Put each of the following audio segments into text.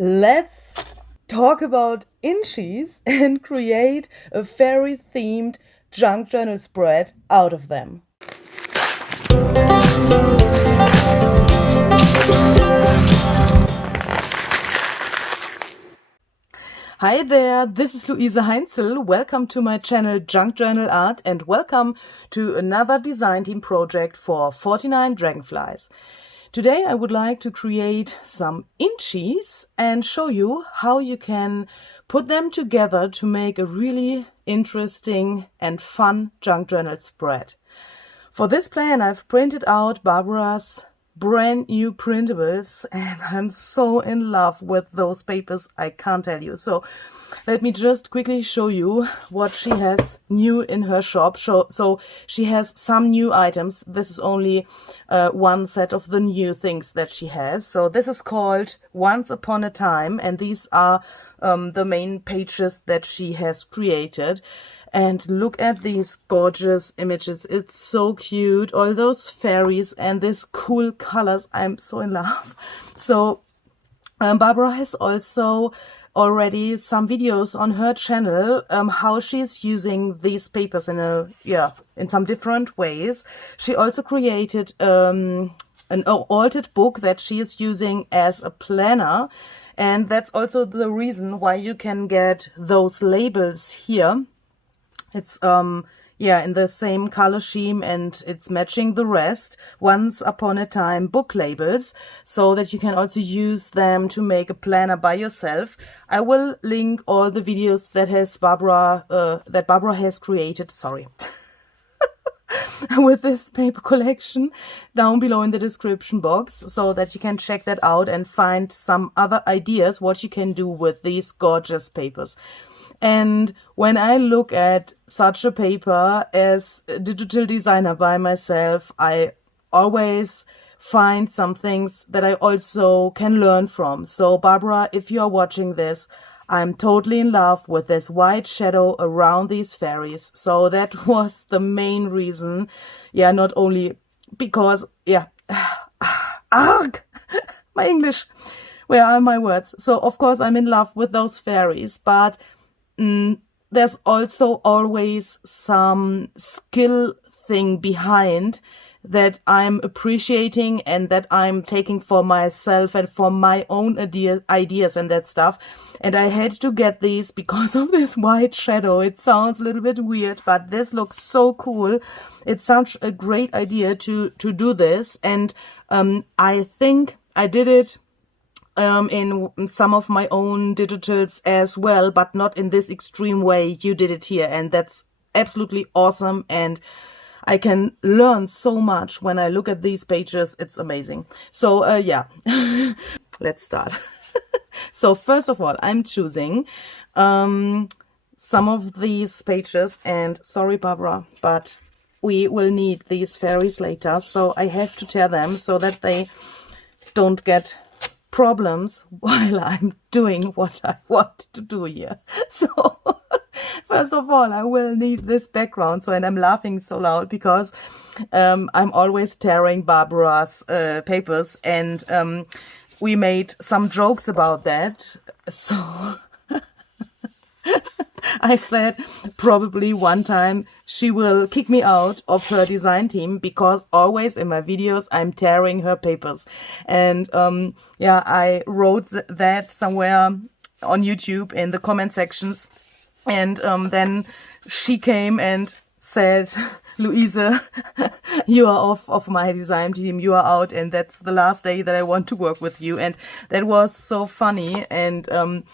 let's talk about inchies and create a fairy-themed junk journal spread out of them. Hi there, this is Luise Heinzel. Welcome to my channel Junk Journal Art and welcome to another design team project for 49 Dragonflies. Today I would like to create some inchies and show you how you can put them together to make a really interesting and fun junk journal spread. For this plan I've printed out Barbara's brand new printables and I'm so in love with those papers, I can't tell you. So let me just quickly show you what she has new in her shop. So she has some new items. This is only one set of the new things that she has. So this is called Once Upon a Time, and these are the main pages that she has created. And look at these gorgeous images. It's so cute. All those fairies and these cool colors. I'm so in love. So Barbara has also already some videos on her channel how she's using these papers in some different ways. She also created an altered book that she is using as a planner, and that's also the reason why you can get those labels here. It's in the same color scheme and it's matching the rest. Once Upon a Time book labels, so that you can also use them to make a planner by yourself. I will link all the videos that Barbara has created, with this paper collection down below in the description box, so that you can check that out and find some other ideas what you can do with these gorgeous papers. And when I look at such a paper as a digital designer by myself, I always find some things that I also can learn from. So Barbara, if you are watching this, I'm totally in love with this white shadow around these fairies. So that was the main reason. Yeah, not only because, arg, my English, where are my words? So of course I'm in love with those fairies, but there's also always some skill thing behind that I'm appreciating and that I'm taking for myself and for my own ideas and that stuff. And I had to get these because of this white shadow. It sounds a little bit weird, but this looks so cool. It's such a great idea to do this. And I think I did it in some of my own digitals as well, but not in this extreme way you did it here, and that's absolutely awesome, and I can learn so much when I look at these pages. It's amazing. So let's start. So first of all, I'm choosing some of these pages, and sorry Barbara, but we will need these fairies later, so I have to tear them so that they don't get problems while I'm doing what I want to do here. So first of all, I will need this background. So, and I'm laughing so loud because I'm always tearing Barbara's papers, and we made some jokes about that. So I said probably one time she will kick me out of her design team because always in my videos I'm tearing her papers. And I wrote that somewhere on YouTube in the comment sections. And then she came and said, Luise, you are off of my design team, you are out, and that's the last day that I want to work with you. And that was so funny. And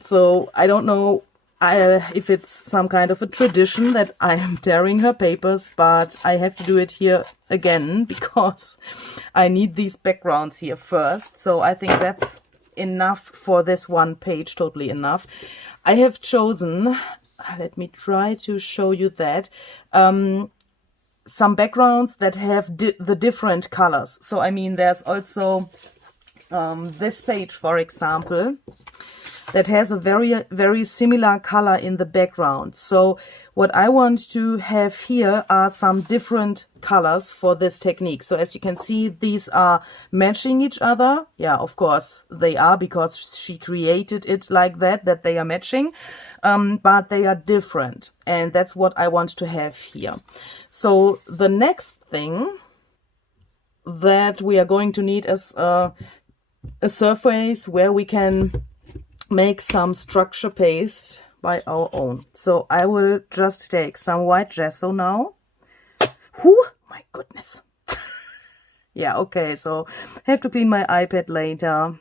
so I don't know if it's some kind of a tradition that I am tearing her papers, but I have to do it here again because I need these backgrounds here first. So I think that's enough for this one page, totally enough. I have chosen, let me try to show you that, some backgrounds that have the different colors. So I mean, there's also this page, for example, that has a very similar color in the background. So what I want to have here are some different colors for this technique. So as you can see, these are matching each other. Yeah, of course they are, because she created it like that, that they are matching. But they are different, and that's what I want to have here. So the next thing that we are going to need is a surface where we can make some structure paste by our own. So I will just take some white gesso now. Whew, my goodness. Yeah, okay, so I have to clean my iPad later.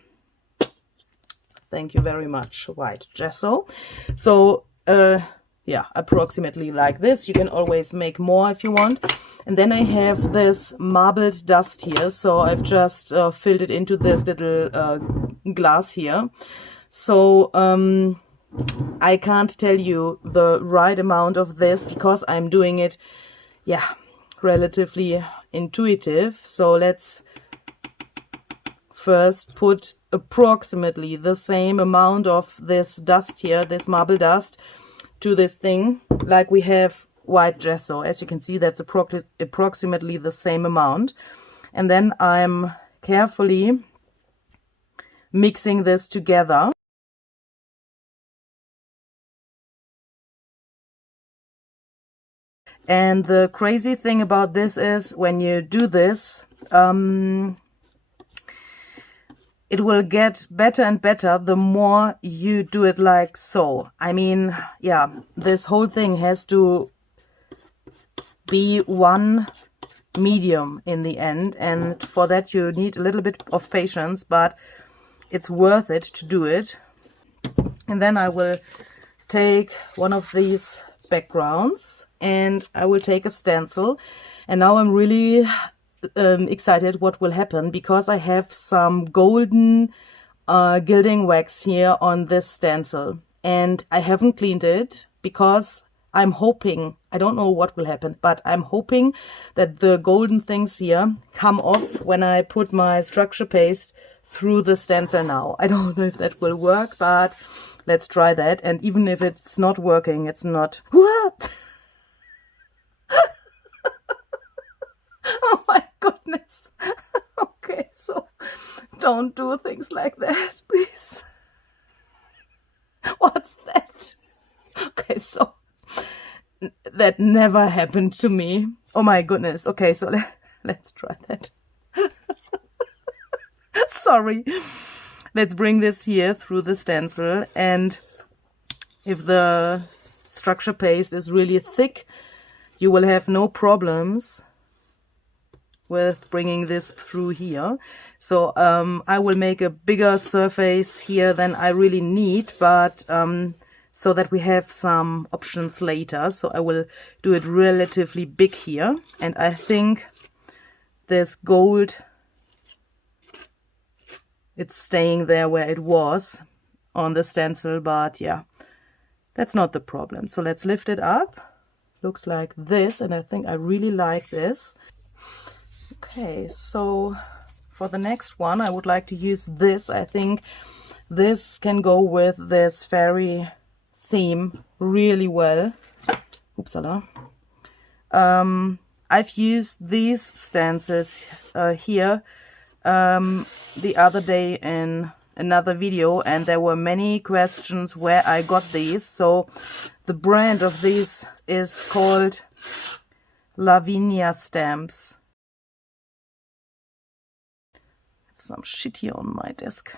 Thank you very much, white gesso. So yeah, approximately like this. You can always make more if you want. And then I have this marbled dust here, so I've just filled it into this little glass here. So I can't tell you the right amount of this because I'm doing it, yeah, relatively intuitive. So let's first put approximately the same amount of this dust here, this marble dust, to this thing, like we have white gesso. As you can see, that's approximately the same amount. And then I'm carefully mixing this together. And the crazy thing about this is when you do this, it will get better and better the more you do it like so. I mean, yeah, this whole thing has to be one medium in the end, and for that you need a little bit of patience, but it's worth it to do it. And then I will take one of these backgrounds and I will take a stencil, and now I'm really excited what will happen, because I have some golden gilding wax here on this stencil, and I haven't cleaned it because I'm hoping, I don't know what will happen, but I'm hoping that the golden things here come off when I put my structure paste through the stencil now. I don't know if that will work, but let's try that. And even if it's not working, it's not... What? Oh my goodness. Okay, so don't do things like that, please. What's that? Okay, so that never happened to me. Oh my goodness. Okay, so let's try that. Sorry. Let's bring this here through the stencil, and if the structure paste is really thick, you will have no problems with bringing this through here. So I will make a bigger surface here than I really need, but so that we have some options later. So I will do it relatively big here, and I think this gold, it's staying there where it was on the stencil, but yeah, that's not the problem. So let's lift it up. Looks like this, and I think I really like this. Okay, so for the next one, I would like to use this. I think this can go with this fairy theme really well. Oopsala. I've used these stencils here the other day in another video, and there were many questions where I got these. So the brand of these is called Lavinia Stamps. Some shit here on my desk.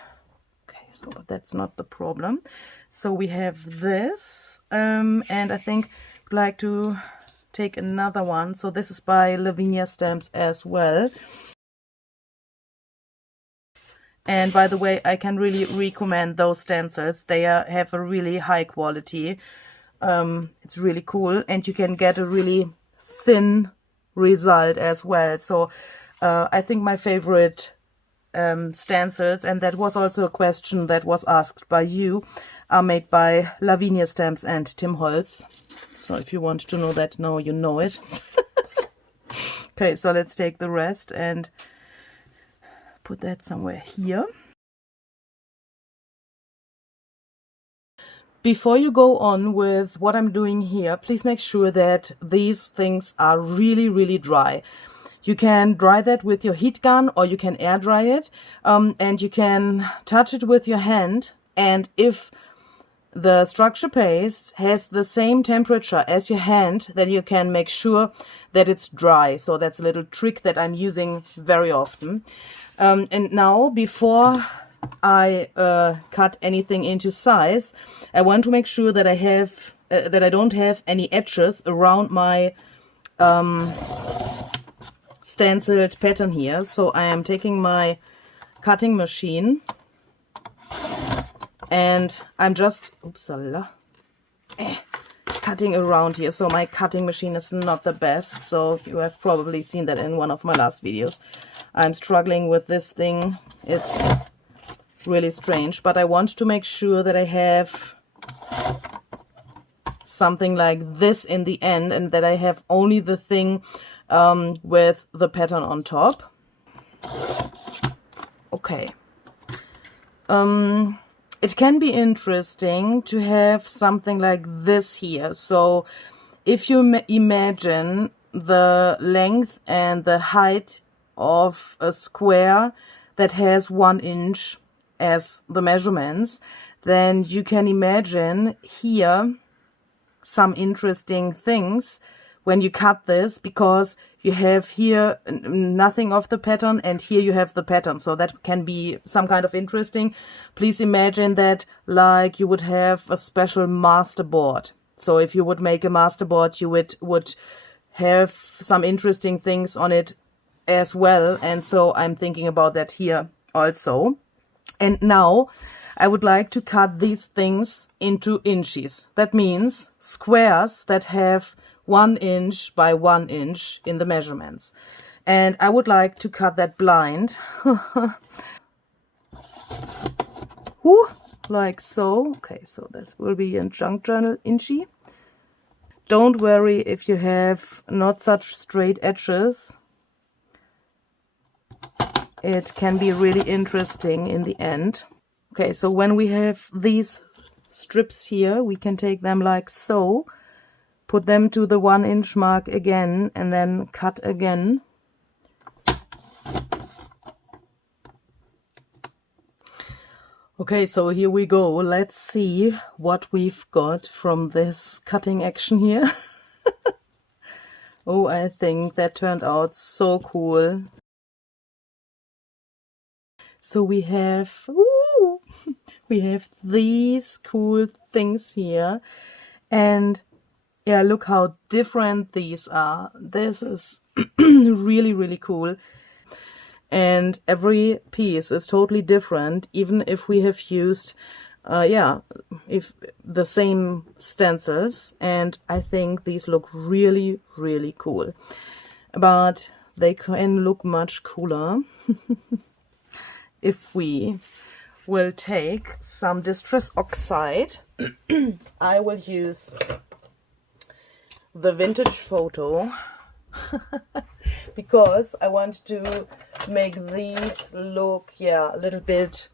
Okay, so but that's not the problem. So we have this, and I think I'd like to take another one. So this is by Lavinia Stamps as well. And by the way, I can really recommend those stencils. They have a really high quality. It's really cool, and you can get a really thin result as well. So I think my favorite stencils, and that was also a question that was asked by you, are made by Lavinia Stamps and Tim Holtz. So if you want to know that now, you know it. Okay, so let's take the rest and put that somewhere here. Before you go on with what I'm doing here, please make sure that these things are really dry. You can dry that with your heat gun, or you can air dry it, and you can touch it with your hand, and if the structure paste has the same temperature as your hand, then you can make sure that it's dry. So that's a little trick that I'm using very often. And now, before I cut anything into size, I want to make sure that I have that I don't have any edges around my stenciled pattern here. So I am taking my cutting machine and I'm just cutting around here. So my cutting machine is not the best, so you have probably seen that in one of my last videos. I'm struggling with this thing. It's really strange, but I want to make sure that I have something like this in the end, and that I have only the thing with the pattern on top. Okay. It can be interesting to have something like this here. So if you imagine the length and the height of a square that has 1 inch as the measurements, then you can imagine here some interesting things when you cut this, because you have here nothing of the pattern and here you have the pattern. So that can be some kind of interesting. Please imagine that like you would have a special masterboard. So if you would make a masterboard, you would have some interesting things on it as well. And so I'm thinking about that here also. And now I would like to cut these things into inches. That means squares that have 1 inch by 1 inch in the measurements. And I would like to cut that blind. Ooh, like so. Okay, so this will be in junk journal inchy. Don't worry if you have not such straight edges. It can be really interesting in the end. Okay, so when we have these strips here, we can take them like so, put them to the 1 inch mark again, and then cut again. Okay, so here we go. Let's see what we've got from this cutting action here. Oh, I think that turned out so cool. So we have, ooh, we have these cool things here, and yeah, look how different these are. This is really cool. And every piece is totally different, even if we have used, if the same stencils. And I think these look really cool. But they can look much cooler if we will take some Distress Oxide. I will use the Vintage Photo because I want to make these look, a little bit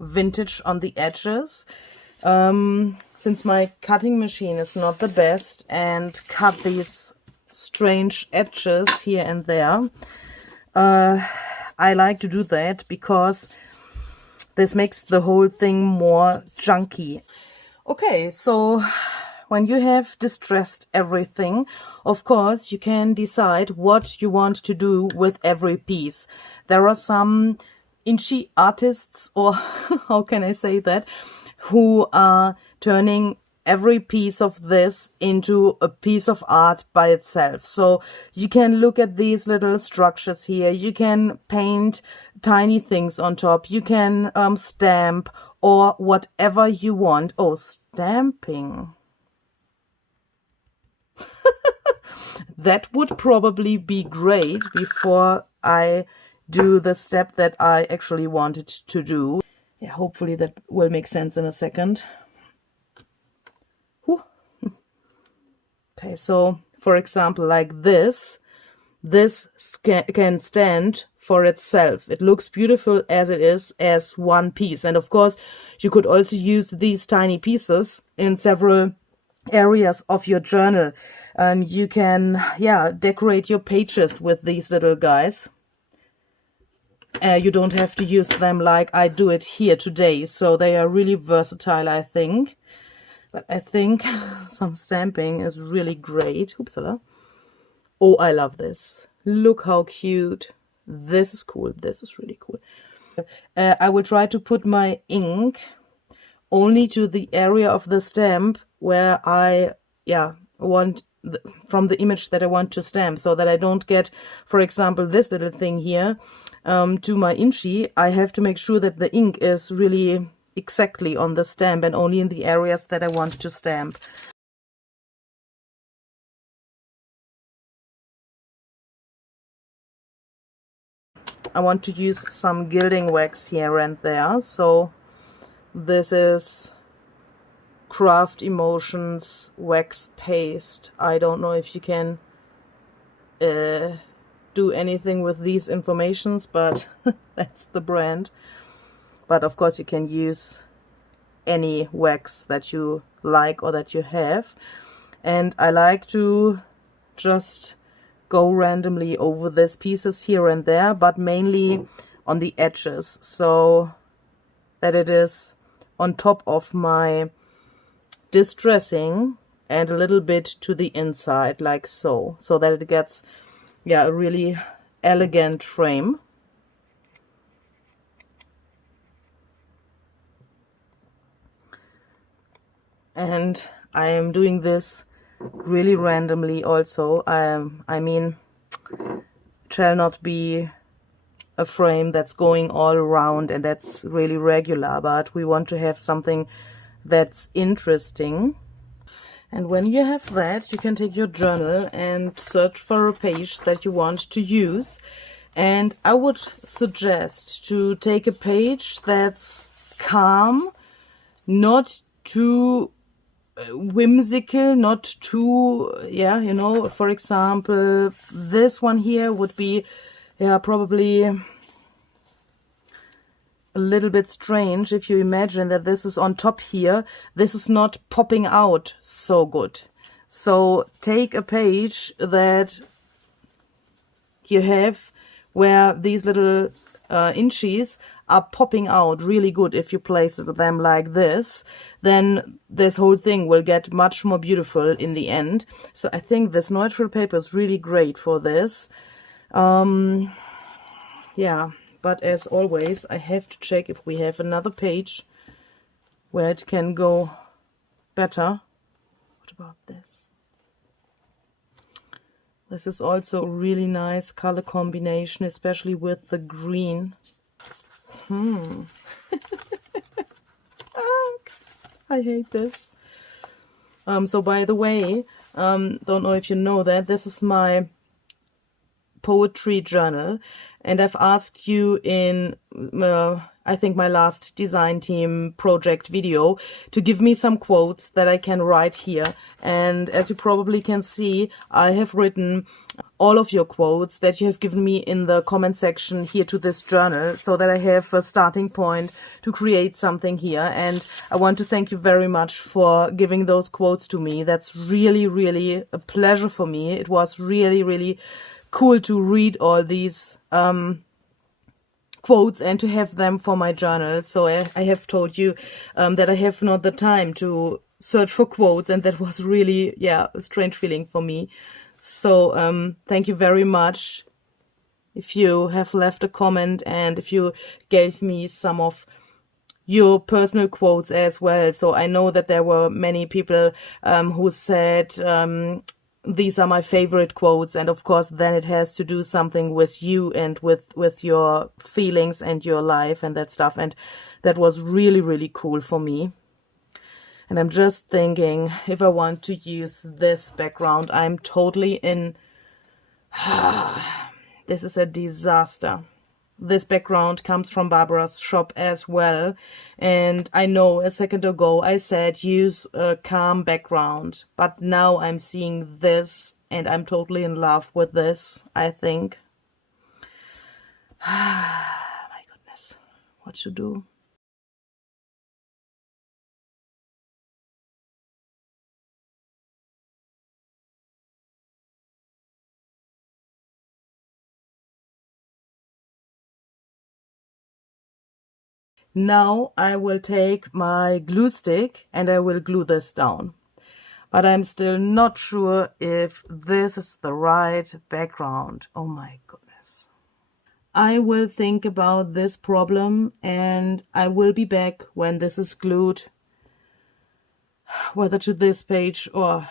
vintage on the edges. Since my cutting machine is not the best and cut these strange edges here and there, I like to do that because this makes the whole thing more junky. Okay, so when you have distressed everything, of course, you can decide what you want to do with every piece. There are some inchy artists, or how can I say that, who are turning every piece of this into a piece of art by itself. So you can look at these little structures here. You can paint tiny things on top. You can stamp or whatever you want. Oh, stamping. That would probably be great before I do the step that I actually wanted to do. Yeah, hopefully that will make sense in a second. Whew. Okay, so for example, like this can stand for itself. It looks beautiful as it is, as one piece. And of course, you could also use these tiny pieces in several areas of your journal. You can, yeah, decorate your pages with these little guys. You don't have to use them like I do it here today. So they are really versatile, I think. But I think some stamping is really great. Oopsala. Oh, I love this. Look how cute. This is cool. This is really cool. I will try to put my ink only to the area of the stamp where I, yeah, want from the image that I want to stamp, so that I don't get, for example, this little thing here to my Inchy. I have to make sure that the ink is really exactly on the stamp and only in the areas that I want to stamp. I want to use some gilding wax here and there. So this is Craft Emotions wax paste. I don't know if you can do anything with these informations, but that's the brand. But of course you can use any wax that you like or that you have. And I like to just go randomly over these pieces here and there, but mainly on the edges, so that it is on top of my distressing and a little bit to the inside, like so, so that it gets, yeah, a really elegant frame. And I am doing this really randomly also. I mean, it shall not be a frame that's going all around and that's really regular, but we want to have something that's interesting. And when you have that, you can take your journal and search for a page that you want to use. And I would suggest to take a page that's calm, not too whimsical, not too, yeah, you know, for example, this one here would be, yeah, probably a little bit strange if you imagine that this is on top here. This is not popping out so good. So take a page that you have where these little inchies are popping out really good. If you place them like this, then this whole thing will get much more beautiful in the end. So I think this neutral paper is really great for this. Yeah, but as always, I have to check if we have another page where it can go better. What about this? This is also a really nice color combination, especially with the green. I hate this. So by the way, don't know if you know that, this is my poetry journal, and I've asked you in I think my last design team project video to give me some quotes that I can write here. And as you probably can see, I have written all of your quotes that you have given me in the comment section here to this journal, so that I have a starting point to create something here. And I want to thank you very much for giving those quotes to me. That's really, really a pleasure for me. It was really, really cool to read all these quotes and to have them for my journal. So I have told you that I have not the time to search for quotes, and that was really, yeah, a strange feeling for me. So thank you very much if you have left a comment and if you gave me some of your personal quotes as well. So I know that there were many people who said these are my favorite quotes, and of course then it has to do something with you and with your feelings and your life and that stuff, and that was really, really cool for me. And I'm just thinking, if I want to use this background, I'm totally in. This is a disaster. This background comes from Barbara's shop as well. And I know a second ago I said use a calm background, but now I'm seeing this and I'm totally in love with this, I think. My goodness, what to do? Now I will take my glue stick and I will glue this down. But I'm still not sure if this is the right background. Oh my goodness. I will think about this problem and I will be back when this is glued, whether to this page or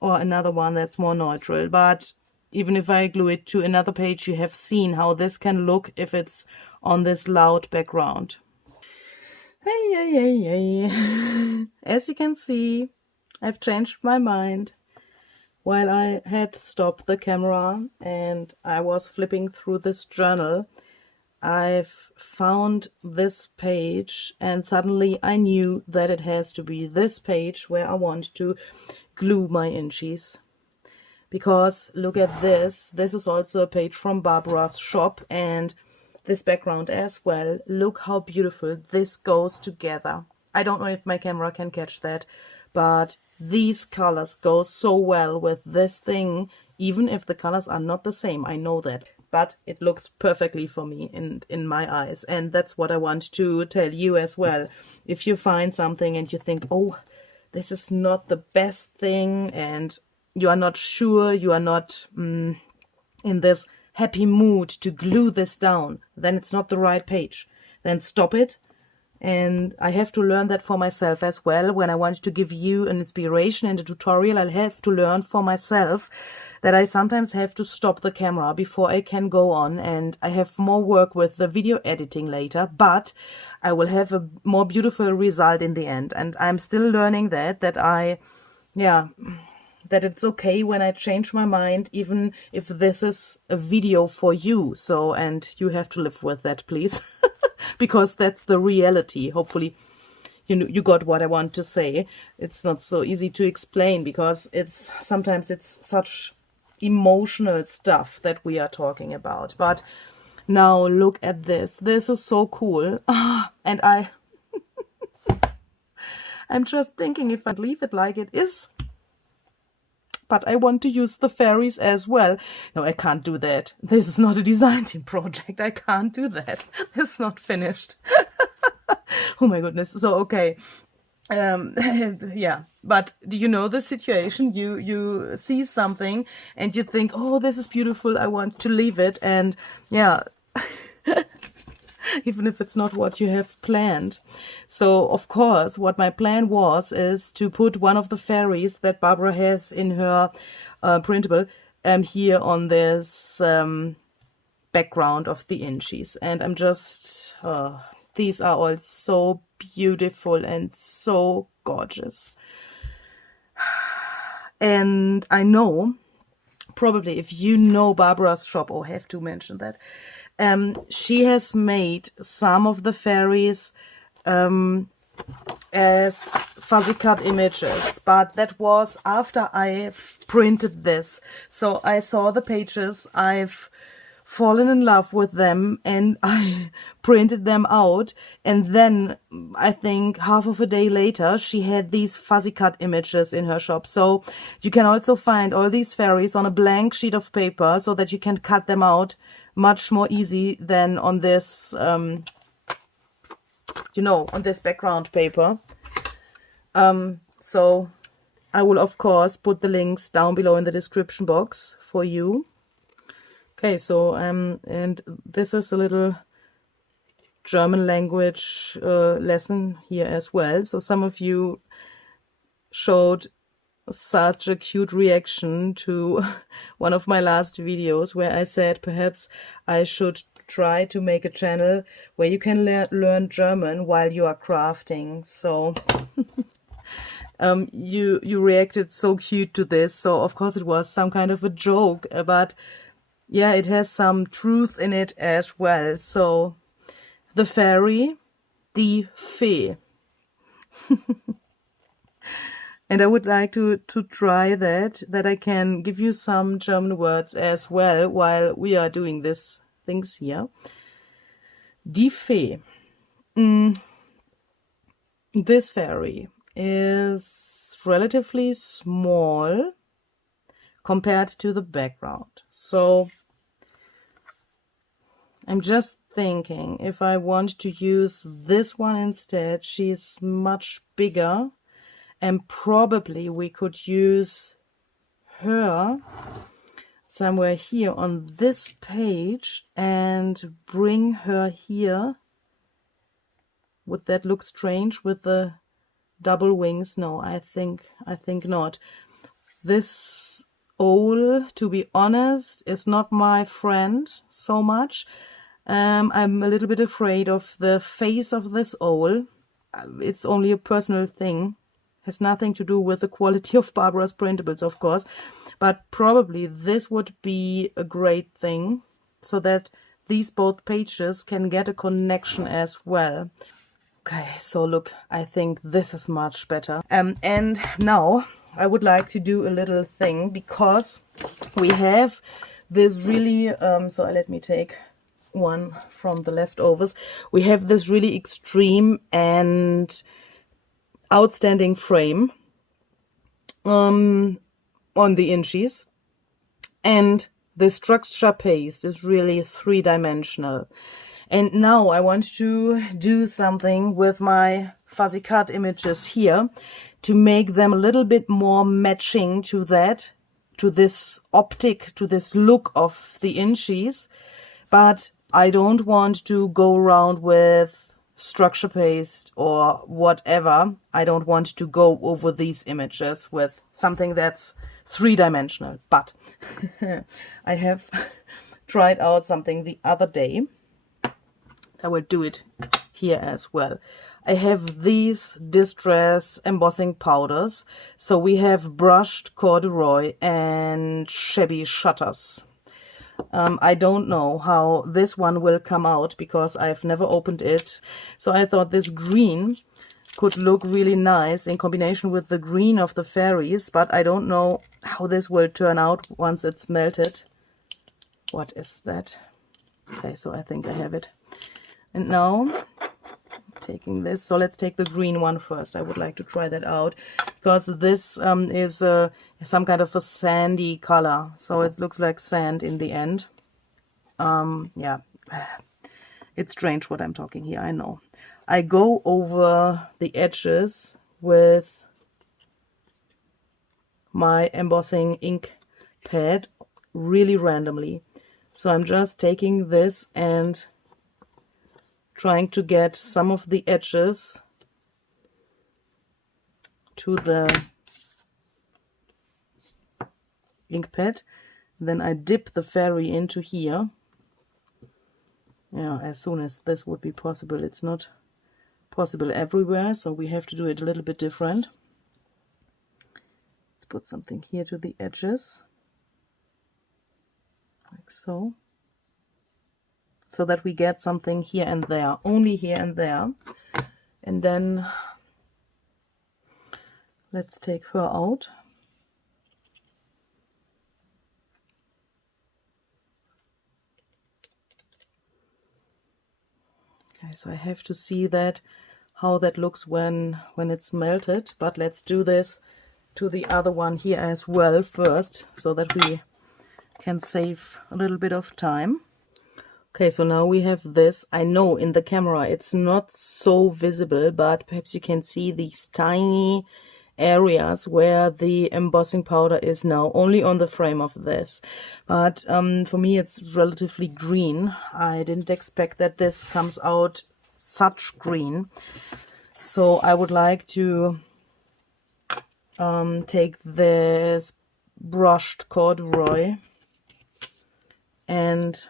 another one that's more neutral. But even if I glue it to another page, you have seen how this can look if it's on this loud background. Hey. As you can see, I've changed my mind. While I had stopped the camera and I was flipping through this journal, I've found this page and suddenly I knew that it has to be this page where I want to glue my inchies. Because look at this is also a page from Barbara's shop, and this background as well. Look how beautiful this goes together. I don't know if my camera can catch that, but these colors go so well with this thing, even if the colors are not the same. I know that, but it looks perfectly for me in my eyes, and that's what I want to tell you as well. If you find something and you think, oh, this is not the best thing, and you are not sure, you are not in this happy mood to glue this down, then it's not the right page. Then stop it. And I have to learn that for myself as well. When I want to give you an inspiration and a tutorial, I'll have to learn for myself that I sometimes have to stop the camera before I can go on, and I have more work with the video editing later, but I will have a more beautiful result in the end. And I'm still learning that it's okay when I change my mind, even if this is a video for you. So, and you have to live with that, please, because that's the reality. Hopefully you got what I want to say. It's not so easy to explain because sometimes it's such emotional stuff that we are talking about. But now look at this. This is so cool. And I'm just thinking if I'd leave it like it is. But I want to use the fairies as well. No, I can't do that. This is not a design team project. I can't do that. It's not finished. Oh my goodness. So, okay. Yeah, but do you know the situation? You see something and you think, oh, this is beautiful, I want to leave it. And yeah, even if it's not what you have planned. So, of course, what my plan is to put one of the fairies that Barbara has in her printable here on this background of the inchies. And I'm just, these are all so beautiful and so gorgeous. And I know, probably if you know Barbara's shop, or have to mention that, she has made some of the fairies as fuzzy cut images, but that was after I printed this. So I saw the pages, I've fallen in love with them, and I printed them out, and then I think half of a day later she had these fuzzy cut images in her shop. So you can also find all these fairies on a blank sheet of paper so that you can cut them out much more easy than on this on this background paper. So I will of course put the links down below in the description box for you. Okay, so and this is a little German language lesson here as well. So some of you showed such a cute reaction to one of my last videos where I said perhaps I should try to make a channel where you can learn German while you are crafting. So you reacted so cute to this. So of course it was some kind of a joke, but yeah, it has some truth in it as well. So the fairy, die Fee. And I would like to try that I can give you some German words as well while we are doing these things here. Die Fee. This fairy is relatively small compared to the background. So I'm just thinking if I want to use this one instead. She's much bigger, and probably we could use her somewhere here on this page and bring her here. Would that look strange with the double wings? No, I think not. This owl, to be honest, is not my friend so much. I'm a little bit afraid of the face of this owl. It's only a personal thing. Has nothing to do with the quality of Barbara's printables, of course. But probably this would be a great thing, so that these both pages can get a connection as well. Okay, so look, I think this is much better. And now I would like to do a little thing, because we have this really, so let me take one from the leftovers. We have this really extreme and outstanding frame on the Inchies, and the structure paste is really three-dimensional. And now I want to do something with my fuzzy cut images here to make them a little bit more matching to that, to this optic, to this look of the Inchies. But I don't want to go around with structure paste or whatever. I don't want to go over these images with something that's three-dimensional. But I have tried out something the other day. I will do it here as well. I have these distress embossing powders. So we have brushed corduroy and shabby shutters. I don't know how this one will come out because I've never opened it. So I thought this green could look really nice in combination with the green of the fairies, but I don't know how this will turn out once it's melted. What is that? Okay, so I think I have it. And now taking this, so let's take the green one first. I would like to try that out because this is some kind of a sandy color, so it looks like sand in the end. Yeah, it's strange what I'm talking here, I know. I go over the edges with my embossing ink pad really randomly. So I'm just taking this and trying to get some of the edges to the ink pad. Then I dip the fairy into here. Yeah, as soon as this would be possible. It's not possible everywhere, so we have to do it a little bit different. Let's put something here to the edges, like so. So that we get something here and there, only here and there. And then let's take her out. Okay, so I have to see that, how that looks when it's melted. But let's do this to the other one here as well first, so that we can save a little bit of time. Okay, so now we have this. I know in the camera it's not so visible, but perhaps you can see these tiny areas where the embossing powder is now only on the frame of this. But for me it's relatively green. I didn't expect that this comes out such green. So I would like to take this brushed corduroy and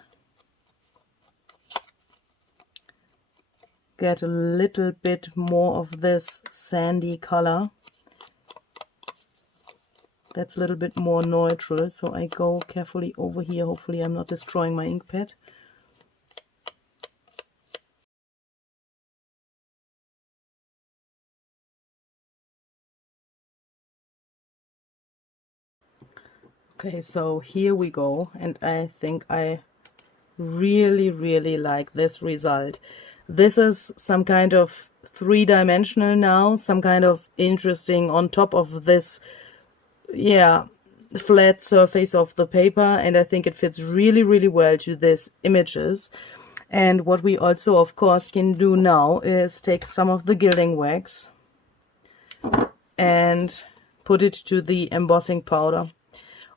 get a little bit more of this sandy color. That's a little bit more neutral, so I go carefully over here. Hopefully I'm not destroying my ink pad. Okay, so here we go, and I think I really like this result. This is some kind of three-dimensional now, some kind of interesting on top of this, yeah, flat surface of the paper, and I think it fits really well to these images. And what we also of course can do now is take some of the gilding wax and put it to the embossing powder.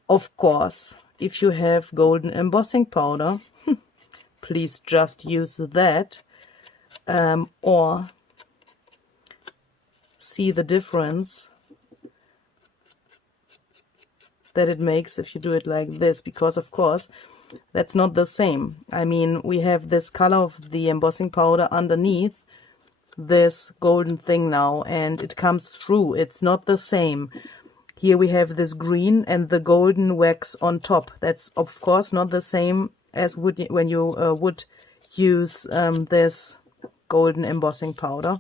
Of course, if you have golden embossing powder, please just use that, or see the difference that it makes if you do it like this, because of course that's not the same. I mean, we have this color of the embossing powder underneath this golden thing now, and it comes through. It's not the same. Here we have this green and the golden wax on top. That's of course not the same as when you would use this golden embossing powder.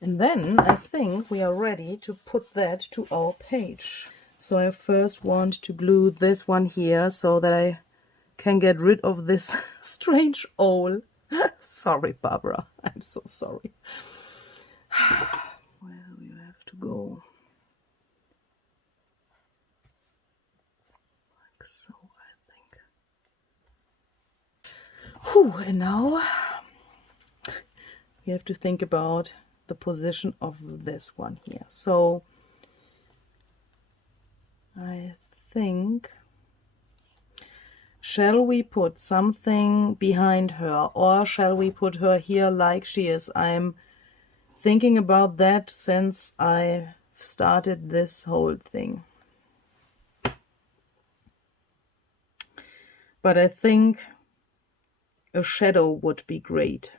And then I think we are ready to put that to our page. So I first want to glue this one here so that I can get rid of this strange owl. Sorry, Barbara, I'm so sorry. Where do you have to go? Like so, I think. Whew, and now we have to think about the position of this one here. So I think, shall we put something behind her, or shall we put her here like she is? I'm thinking about that since I started this whole thing. But I think a shadow would be great.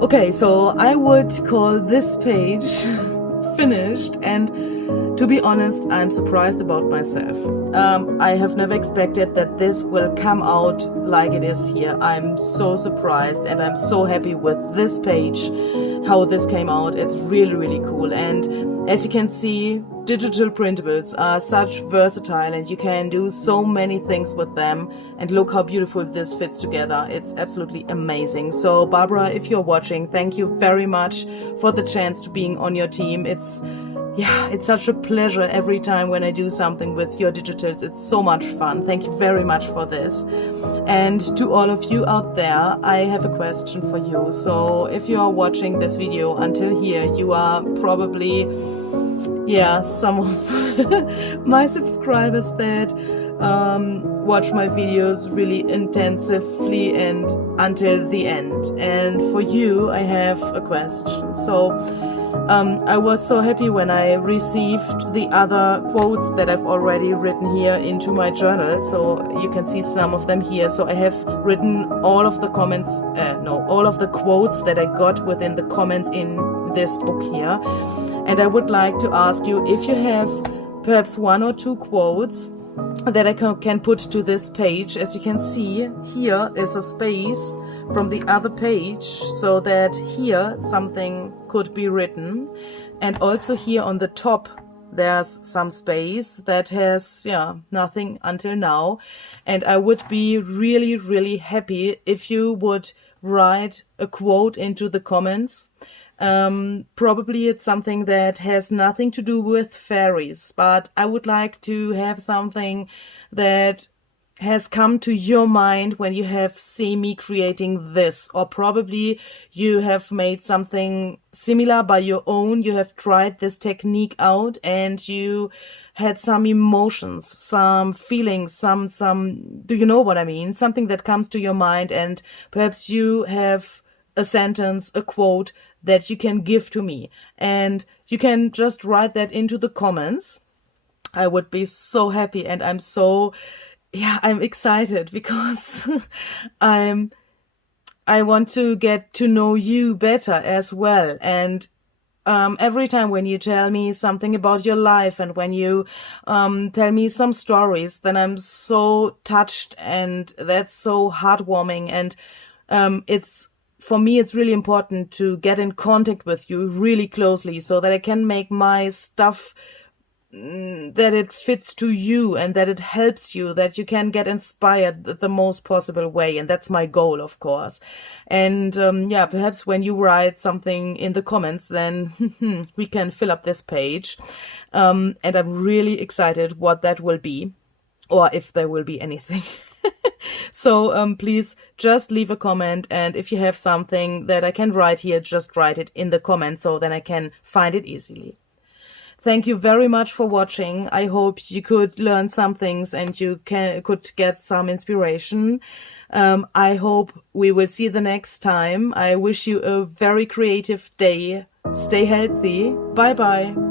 Okay, so I would call this page finished, and to be honest, I'm surprised about myself. I have never expected that this will come out like it is here. I'm so surprised, and I'm so happy with this page, how this came out. It's really cool. And as you can see, digital printables are such versatile, and you can do so many things with them. And look how beautiful this fits together. It's absolutely amazing. So Barbara, if you're watching, thank you very much for the chance to being on your team. It's such a pleasure every time when I do something with your digitals. It's so much fun. Thank you very much for this. And to all of you out there, I have a question for you. So if you are watching this video until here, you are probably, some of my subscribers that watch my videos really intensively and until the end. And for you, I have a question. So I was so happy when I received the other quotes that I've already written here into my journal. So you can see some of them here. So I have written all of the comments, all of the quotes that I got within the comments in this book here. And I would like to ask you if you have perhaps one or two quotes that I can put to this page. As you can see, here is a space from the other page so that here something could be written, and also here on the top there's some space that has nothing until now. And I would be really happy if you would write a quote into the comments Probably it's something that has nothing to do with fairies, but I would like to have something that has come to your mind when you have seen me creating this, or probably you have made something similar by your own. You have tried this technique out and you had some emotions, some feelings, do you know what I mean? Something that comes to your mind, and perhaps you have a sentence, a quote that you can give to me, and you can just write that into the comments. I would be so happy, and I'm excited because I want to get to know you better as well. And every time when you tell me something about your life and when you tell me some stories, then I'm so touched, and that's so heartwarming. And for me, it's really important to get in contact with you really closely so that I can make my stuff that it fits to you and that it helps you, that you can get inspired the most possible way. And that's my goal, of course. And perhaps when you write something in the comments, then we can fill up this page. And I'm really excited what that will be, or if there will be anything. So please just leave a comment, and if you have something that I can write here, just write it in the comments so then I can find it easily. Thank you very much for watching. I hope you could learn some things and you could get some inspiration. I hope we will see you the next time. I wish you a very creative day. Stay healthy. Bye bye.